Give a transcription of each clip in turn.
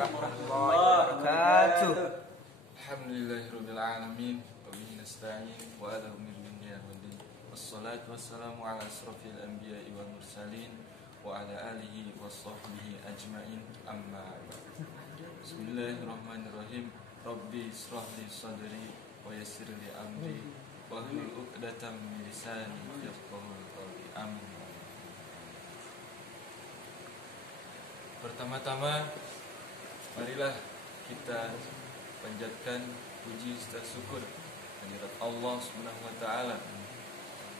warahmatullahi wabarakatuh. Alhamdulillahirabbil alamin wa bihi nasta'in wa ala umuri dunya waddin. Wassalatu wassalamu ala asrofil anbiya'i wal mursalin wa ala alihi washabbihi ajmain. Amma ba'd. Bismillahirrahmanirrahim. Rabbi israh li sadri wa yassir li amri wa hlul 'uqdatam min lisani yafqahu qawli. Amin. Pertama-tama, marilah kita panjatkan puji serta syukur kehadirat Allah Subhanahu wa taala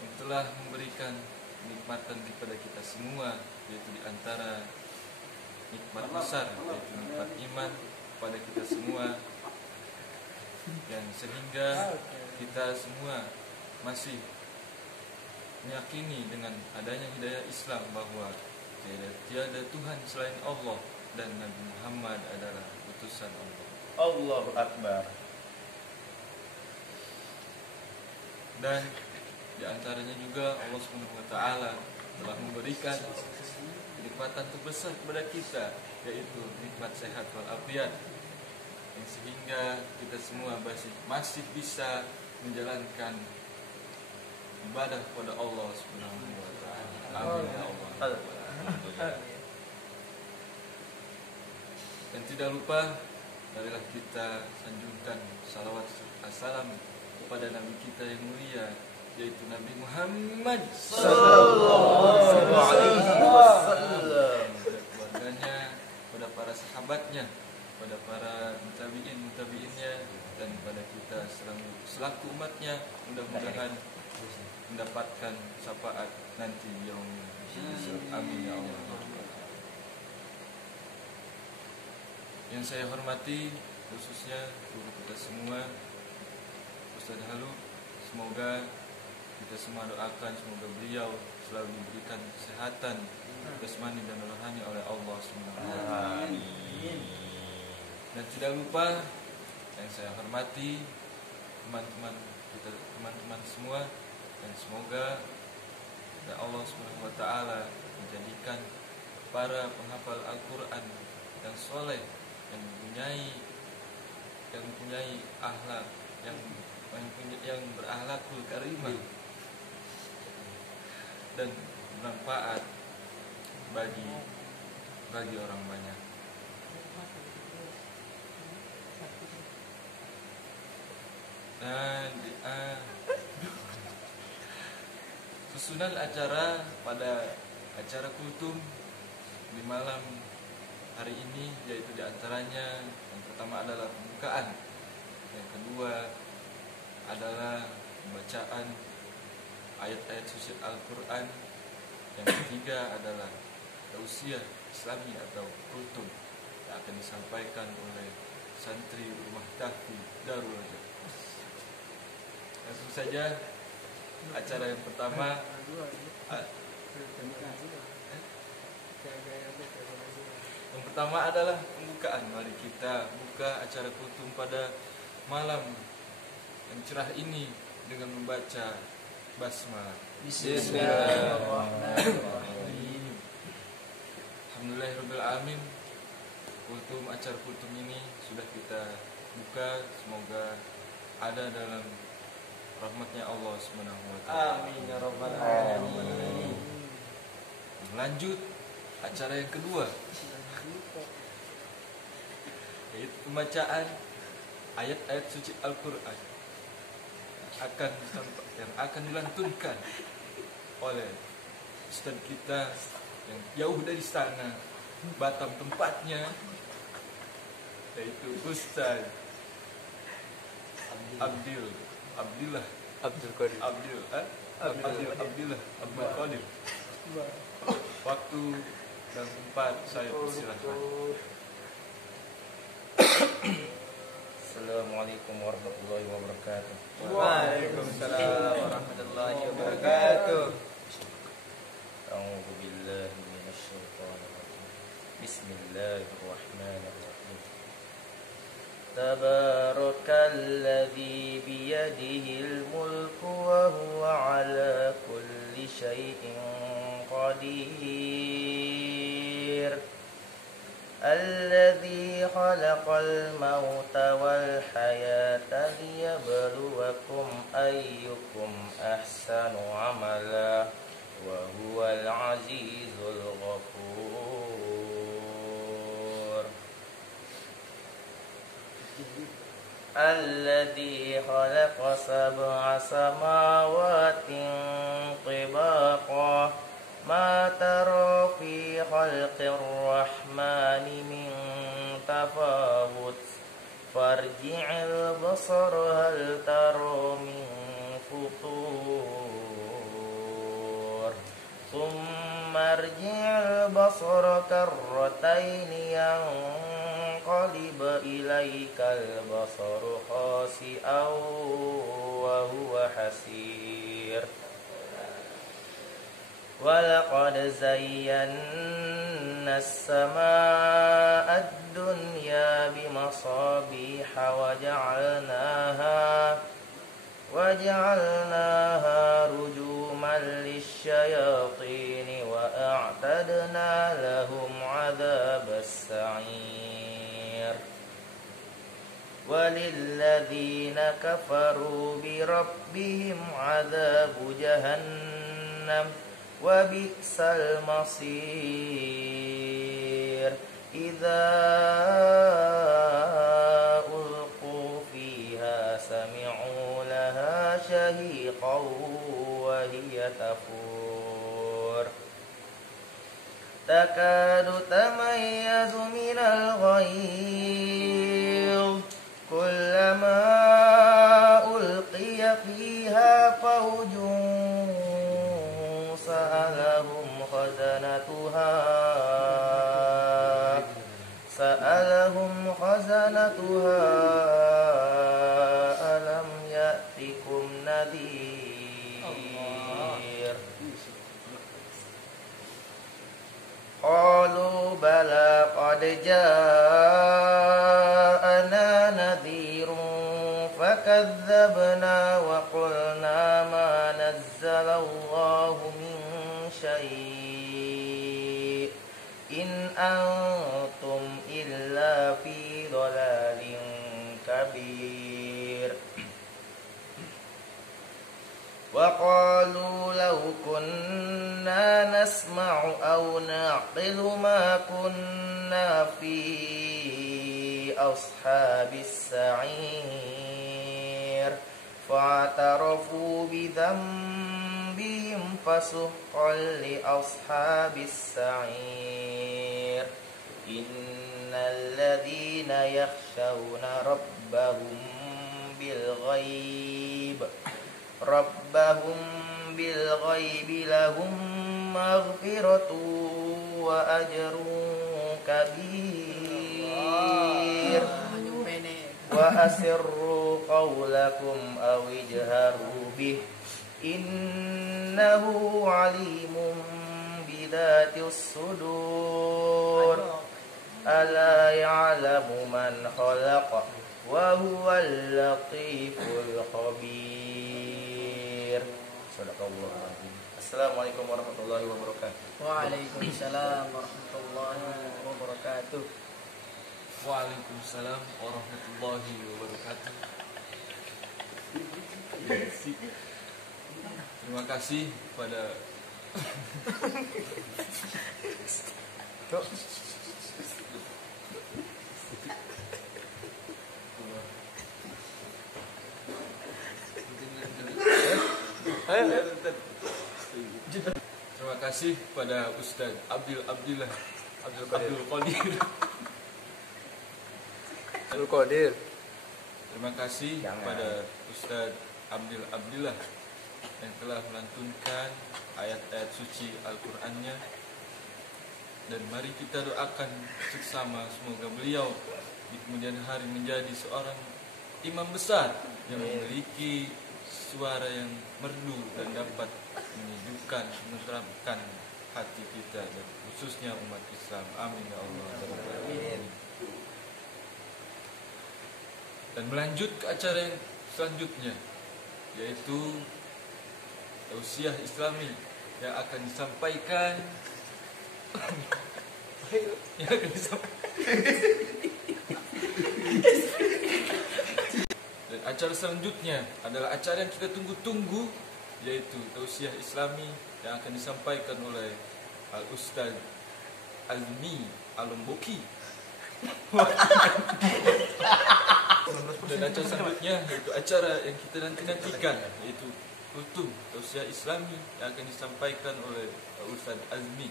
yang telah memberikan kenikmatan kepada kita semua, yaitu di antara nikmat besar yaitu nikmat iman kepada kita semua, yang sehingga kita semua masih meyakini dengan adanya hidayah Islam bahwa tiada Tuhan selain Allah dan Nabi Muhammad adalah utusan Allah. Allahu Akbar. Dan di antaranya juga Allah Subhanahu wa taala telah memberikan kenikmatan terbesar kepada kita, yaitu nikmat sehat walafiat, yang sehingga kita semua masih bisa menjalankan ibadah kepada Allah Subhanahu wa taala. Amin ya Allah. Dan tidak lupa, marilah kita sanjungkan salawat serta salam kepada Nabi kita yang mulia, yaitu Nabi Muhammad sallallahu alaihi wasallam, kepada keluarganya, kepada para sahabatnya, kepada para mutabiinnya, dan kepada kita selaku umatnya. Mudah-mudahan mendapatkan syafaat nanti yaumil hisab. Amin ya Allah. Yang saya hormati khususnya guru kita semua, Ustaz Halu, semoga kita semua doakan semoga beliau selalu diberikan kesehatan jasmani dan rohani oleh Allah Subhanahu wa taala. Dan tidak lupa yang saya hormati teman-teman semua, dan semoga Allah Subhanahu wa taala menjadikan para penghafal Al-Qur'an yang soleh, yang mempunyai akhlak, yang berakhlakul karimah dan bermanfaat bagi orang banyak. Dan susunan acara pada acara kultum di malam hari ini, yaitu diantaranya yang pertama adalah pembukaan, yang kedua adalah pembacaan ayat-ayat suci Al-Quran, yang ketiga adalah tausiah Islami atau kultum yang akan disampaikan oleh santri rumah tahfiz Darul Ajab. Langsung saja acara yang pertama. Yang pertama adalah pembukaan. Mari kita buka acara kultum pada malam yang cerah ini dengan membaca basmalah. Bismillahirrahmanirrahim. Alhamdulillahirabbil alamin. Acara kultum ini sudah kita buka, semoga ada dalam rahmatnya Allah Subhanahu wa taala. Amin ya rabbal alamin. Lanjut acara yang kedua, yaitu pembacaan ayat-ayat suci Al-Quran yang akan dilantunkan oleh ustaz kita yang jauh dari sana, Batam tempatnya, yaitu Ustaz Abdullah Qadir. Waktu dan tempat saya persilahkan. Assalamualaikum warahmatullahi wabarakatuh. Waalaikumsalam warahmatullahi wabarakatuh. A'udzu billahi minasy syaithanir rajim. Bismillahirrahmanirrahim. Tabarakalladzi biyadihil mulku wa huwa ala kulli syai'in qadir. الذي خلق الموت والحياة ليبلوكم أيكم أحسن عملا وهو العزيز الغفور الذي خلق 7 سماوات طباقا ما ترى في خلق الرحمن من تفاوت فارجع البصر هل ترى من فطور ثم ارجع البصر كرتين ينقلب إليك البصر خاسئا وهو حسير ولقد زينا السماء الدنيا بمصابيح وجعلناها رجوما للشياطين وأعتدنا لهم عذاب السعير وللذين كفروا بربهم عذاب جهنم وبئس المصير إذا ألقوا فيها سمعوا لها شهيقا وهي تفور تكاد تميز من الغيظ كلما ألقي فيها فوج سألهم خزنتها ألم يأتكم نذير قالوا بلى قد جاءنا نذير فكذبنا وقلنا ما نزل الله من شيء إن أنتم إلا في ضلال كبير وقالوا لو كنا نسمع أو نعقل ما كنا في أصحاب السعير فاعترفوا بذنبهم فسحقا لأصحاب السعير إن الذين يخشون ربهم بالغيب لهم مغفرة وأجر كبير وأسروا قولكم أو اجهروا به إنه عليم بذات الصدور ألا يعلم من خلق وهو اللطيف الخبير صدق الله العظيم. Assalamualaikum warahmatullahi wabarakatuh. Waalaikumsalam warahmatullahi wabarakatuh. Waalaikumsalam warahmatullahi wabarakatuh. Terima kasih pada Terima kasih pada Ustaz Abdul Qadir. Terima kasih pada Ustaz Abdullah yang telah melantunkan ayat-ayat suci Al-Qur'annya. Dan mari kita doakan bersama semoga beliau di kemudian hari menjadi seorang imam besar yang memiliki suara yang merdu dan dapat menyejukkan, menenteramkan hati kita dan khususnya umat Islam. Amin ya Allah. Amin. Dan melanjut ke acara yang selanjutnya, yaitu tausiah Islami yang akan disampaikan Dan acara selanjutnya adalah acara yang kita tunggu-tunggu, yaitu tausiah Islami yang akan disampaikan oleh Al-Ustaz Azmi Alomboki. Dan acara selanjutnya yaitu acara yang kita nantikan, yaitu kultum tausiah Islami yang akan disampaikan oleh Ustaz Azmi.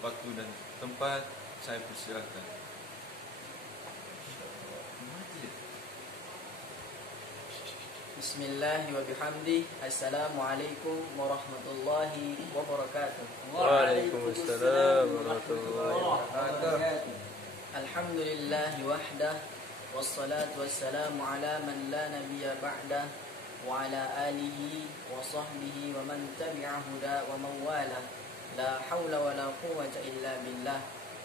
Waktu dan tempat saya persilakan. Bismillah wa bihamdi. Assalamualaikum warahmatullahi wabarakatuh. Waalaikumsalam warahmatullahi wabarakatuh. Alhamdulillah wahdah, wassalatu wassalamu ala man la nabiyya ba'dah, wa ala alihi wa sahbihi wa man tabi'a huda wa man wala. La hawla wa la quwwata illa billah.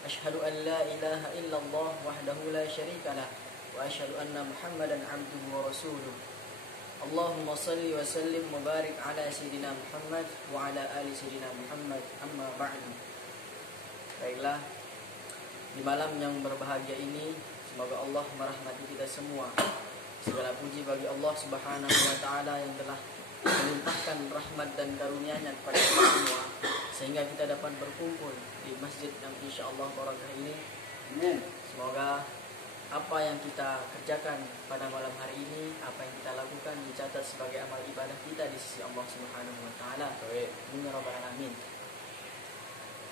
Ashhadu an la ilaha illallah wahdahu la syarika lah, wa ashhadu anna Muhammadan abduhu wa rasuluh. Allahumma salli wa sallim wa barik ala Sayyidina Muhammad wa ala ali Sayyidina Muhammad, amma ba'du. Baiklah, di malam yang berbahagia ini, semoga Allah merahmati kita semua. Segala puji bagi Allah Subhanahu wa Ta'ala yang telah melimpahkan rahmat dan karunia-Nya kepada kita semua, sehingga kita dapat berkumpul di masjid yang insya-Allah barakah ini. Semoga apa yang kita kerjakan pada malam hari ini, apa yang kita lakukan dicatat sebagai amal ibadah kita di sisi Allah Subhanahu wa Ta'ala. Amin ya rabbal alamin.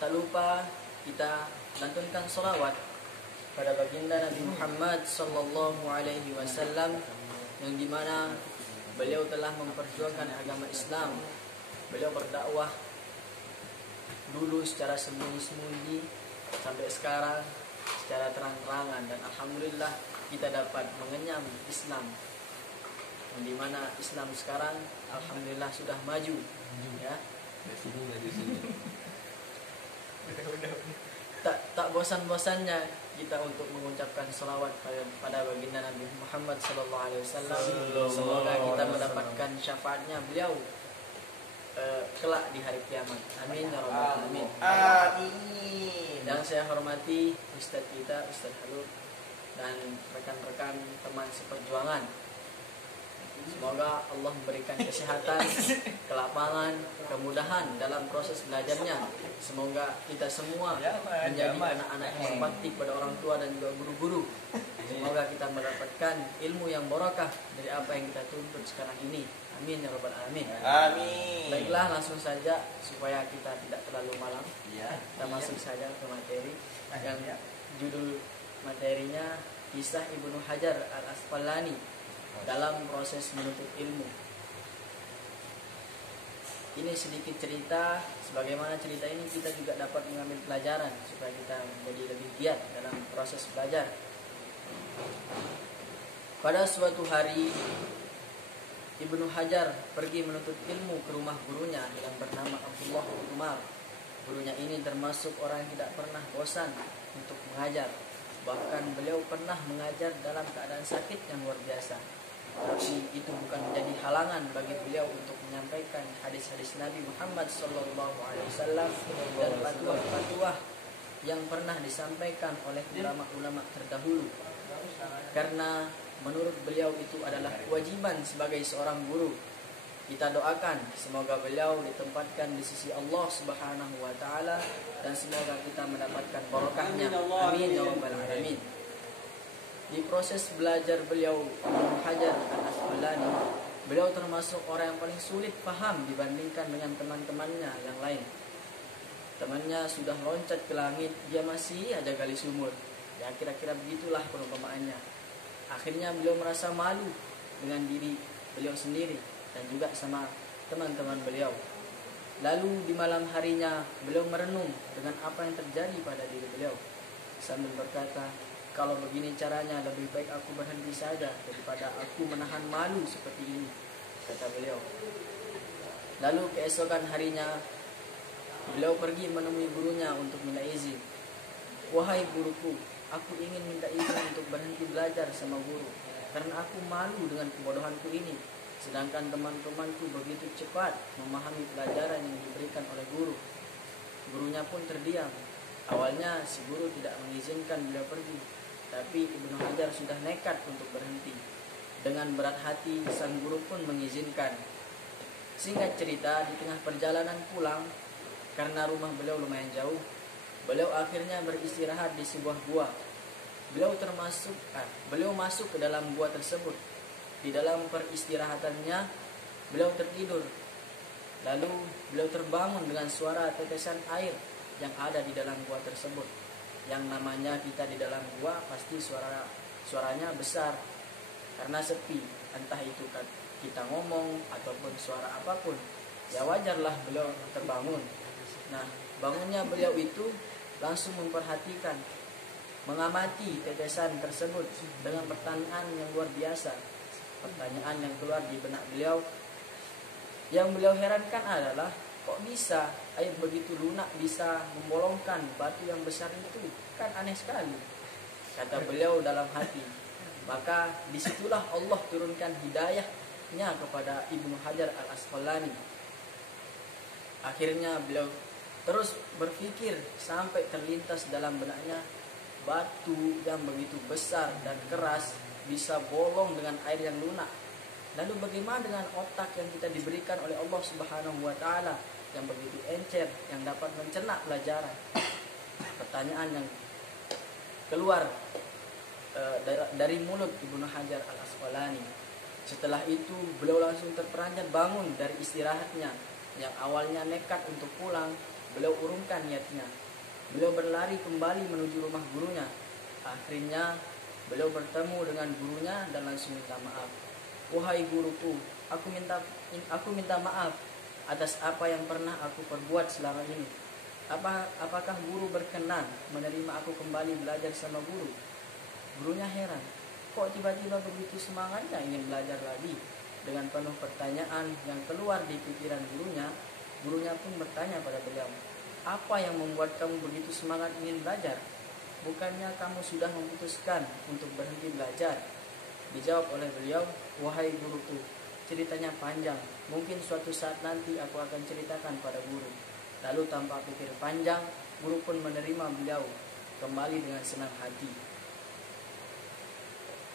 Tak lupa kita lantunkan salawat pada baginda Nabi Muhammad sallallahu alaihi wasallam, yang dimana beliau telah memperjuangkan agama Islam. Beliau berdakwah dulu secara sembunyi-sembunyi sampai sekarang secara terang-terangan, dan alhamdulillah kita dapat mengenyam Islam, yang dimana Islam sekarang alhamdulillah sudah maju, ya. Tak bosan-bosannya kita untuk mengucapkan salawat pada baginda Nabi Muhammad sallallahu alaihi wasallam. Semoga kita mendapatkan syafaatnya beliau kelak di hari kiamat. Amin ya rabbal alamin. Amin. Yang saya hormati Ustaz kita, Ustaz Halud, dan rekan-rekan teman seperjuangan. Semoga Allah memberikan kesehatan, kelapangan, kemudahan dalam proses belajarnya. Semoga kita semua menjadi anak-anak yang berbakti pada orang tua dan juga guru-guru. Semoga kita mendapatkan ilmu yang barakah dari apa yang kita tuntut sekarang ini. Amin ya rabbal alamin. Amin. Baiklah, langsung saja supaya kita tidak terlalu malam. Kita masuk saja ke materi yang judul materinya Kisah Ibnu Hajar Al-Asqalani dalam proses menuntut ilmu. Ini sedikit cerita, sebagaimana cerita ini kita juga dapat mengambil pelajaran supaya kita menjadi lebih giat dalam proses belajar. Pada suatu hari, Ibnu Hajar pergi menuntut ilmu ke rumah gurunya yang bernama Abdullah bin Umar. Gurunya ini termasuk orang yang tidak pernah bosan untuk mengajar. Bahkan beliau pernah mengajar dalam keadaan sakit yang luar biasa. Tapi itu bukan menjadi halangan bagi beliau untuk menyampaikan hadis-hadis Nabi Muhammad SAW dan fatwa-fatwa yang pernah disampaikan oleh ulama-ulama terdahulu. Karena menurut beliau itu adalah kewajiban sebagai seorang guru. Kita doakan semoga beliau ditempatkan di sisi Allah Subhanahu wa Ta'ala, dan semoga kita mendapatkan barokahnya. Amin ya rabbal alamin. Di proses belajar beliau, Ibnu Hajar Al-Asqalani, beliau termasuk orang yang paling sulit paham dibandingkan dengan teman-temannya yang lain. Temannya sudah loncat ke langit, dia masih aja gali sumur. Ya kira-kira begitulah perumpamaannya. Akhirnya beliau merasa malu dengan diri beliau sendiri dan juga sama teman-teman beliau. Lalu di malam harinya beliau merenung dengan apa yang terjadi pada diri beliau, sambil berkata, kalau begini caranya lebih baik aku berhenti saja daripada aku menahan malu seperti ini, kata beliau. Lalu keesokan harinya beliau pergi menemui gurunya untuk minta izin. Wahai guruku, aku ingin minta izin untuk berhenti belajar sama guru, karena aku malu dengan kebodohanku ini. Sedangkan teman-temanku begitu cepat memahami pelajaran yang diberikan oleh guru. Gurunya pun terdiam. Awalnya si guru tidak mengizinkan beliau pergi, tapi Ibnu Hajar sudah nekat untuk berhenti. Dengan berat hati sang guru pun mengizinkan. Singkat cerita, di tengah perjalanan pulang, karena rumah beliau lumayan jauh, beliau akhirnya beristirahat di sebuah gua. Beliau masuk ke dalam gua tersebut. Di dalam peristirahatannya, beliau tertidur. Lalu beliau terbangun dengan suara tetesan air yang ada di dalam gua tersebut. Yang namanya kita di dalam gua pasti suaranya besar karena sepi, entah itu kita ngomong ataupun suara apapun. Ya wajarlah beliau terbangun. Nah, bangunnya beliau itu langsung memperhatikan, mengamati tetesan tersebut dengan pertanyaan yang luar biasa. Pertanyaan yang keluar di benak beliau, yang beliau herankan adalah, kok bisa air begitu lunak bisa membolongkan batu yang besar itu? Kan aneh sekali, kata beliau dalam hati. Maka disitulah Allah turunkan hidayahnya kepada Ibnu Hajar Al-Asqalani. Akhirnya beliau terus berpikir sampai terlintas dalam benaknya, batu yang begitu besar dan keras bisa bolong dengan air yang lunak. Lalu bagaimana dengan otak yang kita diberikan oleh Allah Subhanahu wa taala yang begitu encer, yang dapat mencerna pelajaran? Pertanyaan yang keluar dari mulut Ibnu Hajar Al-Asqalani. Setelah itu beliau langsung terperanjat bangun dari istirahatnya. Yang awalnya nekat untuk pulang, beliau urungkan niatnya. Beliau berlari kembali menuju rumah gurunya. Akhirnya beliau bertemu dengan gurunya dan langsung minta maaf. Wahai guruku, aku minta maaf atas apa yang pernah aku perbuat selama ini. Apakah guru berkenan menerima aku kembali belajar sama guru? Gurunya heran, kok tiba-tiba begitu semangatnya ingin belajar lagi? Dengan penuh pertanyaan yang keluar di pikiran gurunya pun bertanya pada beliau, apa yang membuat kamu begitu semangat ingin belajar? Bukannya kamu sudah memutuskan untuk berhenti belajar? Dijawab oleh beliau, wahai guruku, ceritanya panjang. Mungkin suatu saat nanti aku akan ceritakan pada guru. Lalu tanpa pikir panjang, guru pun menerima beliau kembali dengan senang hati.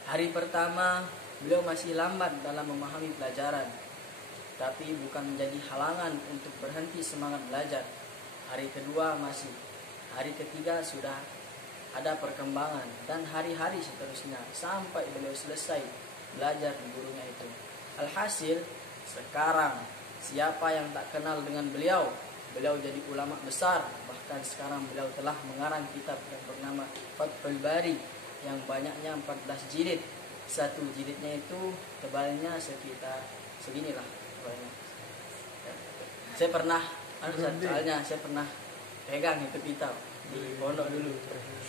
Hari pertama, beliau masih lambat dalam memahami pelajaran, tapi bukan menjadi halangan untuk berhenti semangat belajar. Hari kedua masih, hari ketiga sudah ada perkembangan, dan hari-hari seterusnya sampai beliau selesai belajar di gurunya itu. Alhasil, sekarang siapa yang tak kenal dengan beliau? Beliau jadi ulama besar. Bahkan sekarang beliau telah mengarang kitab yang bernama Fathul Bari yang banyaknya 14 jilid. Satu jilidnya itu tebalnya sekitar seginilah. Saya pernah pegang itu kitab di pondok dulu.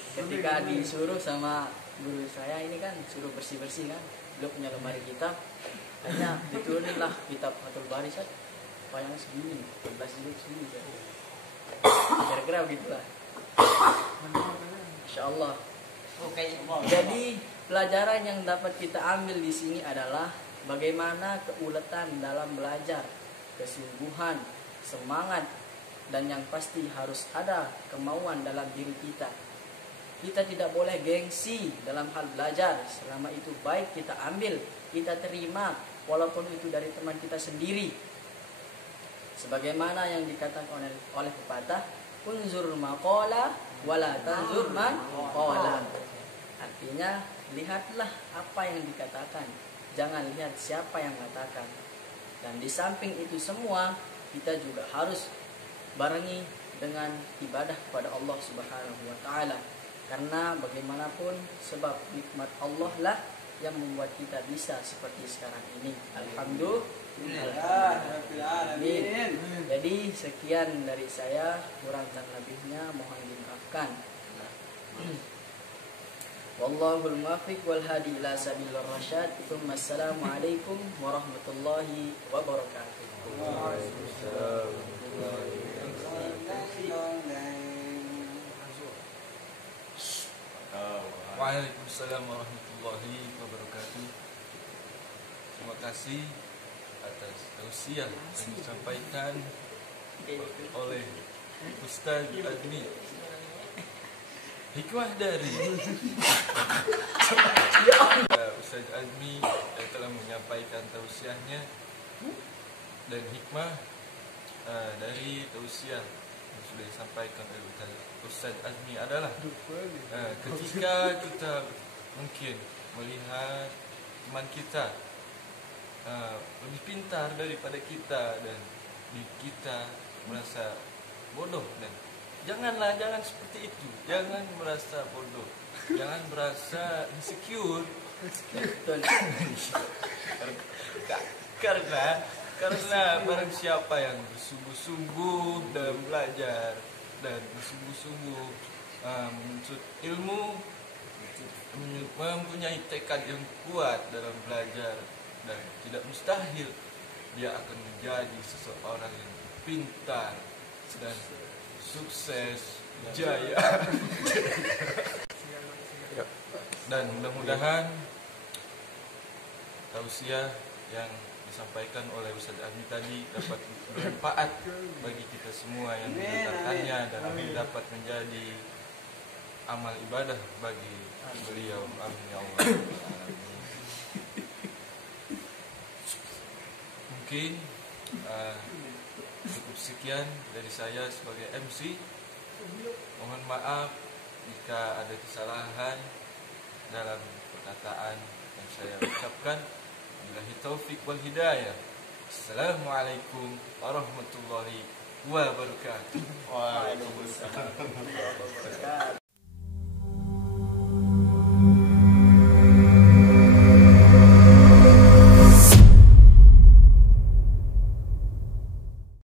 Ketika disuruh sama guru saya, ini kan suruh bersih-bersih kan, beliau punya lemari kitab, hanya dituruninlah kitab Fathul Bari saja, panjangnya segini, 14 jilid segini, kira-kira begitulah. Insya Allah. Jadi pelajaran yang dapat kita ambil di sini adalah bagaimana keuletan dalam belajar, kesungguhan, semangat, dan yang pasti harus ada kemauan dalam diri kita. Kita tidak boleh gengsi dalam hal belajar. Selama itu baik kita ambil, kita terima, walaupun itu dari teman kita sendiri. Sebagaimana yang dikatakan oleh pepatah, unzur maqala wala tanzur man qala. Artinya, lihatlah apa yang dikatakan, jangan lihat siapa yang mengatakan. Dan di samping itu semua, kita juga harus barengi dengan ibadah kepada Allah Subhanahu wa taala. Karena bagaimanapun sebab nikmat Allah lah yang membuat kita bisa seperti sekarang ini. Alhamdulillah. Amin. Jadi sekian dari saya, kurang dan lebihnya mohon dimaafkan. Wallahul muwaffiq wal hadi ila sabilir rasyad. Assalamualaikum warahmatullahi wabarakatuh. Waalaikumsalam warahmatullahi wabarakatuh. Terima kasih atas tausiah yang disampaikan oleh Ustaz Admi. hikmah dari Ustaz Azmi yang telah menyampaikan tausiahnya, dan hikmah dari tausiah yang sudah disampaikan oleh Ustaz Azmi adalah ketika kita mungkin melihat teman kita lebih pintar daripada kita dan kita merasa bodoh, dan jangan seperti itu, jangan merasa bodoh, jangan merasa insecure. Betul. Karena barang siapa yang bersungguh-sungguh dalam belajar dan bersungguh-sungguh menuntut ilmu, mempunyai tekad yang kuat dalam belajar, dan tidak mustahil dia akan menjadi seseorang yang pintar dan sukses, jaya. Dan mudah-mudahan tausiah yang disampaikan oleh Ustaz Azmi tadi dapat bermanfaat bagi kita semua yang mendengarkannya, dan dapat menjadi amal ibadah bagi beliau. Amin ya Allah. Mungkin cukup sekian dari saya sebagai MC. Mohon maaf jika ada kesalahan dalam perkataan yang saya ucapkan. Billahi taufik wal hidayah. Assalamualaikum warahmatullahi wabarakatuh. Waalaikumsalam.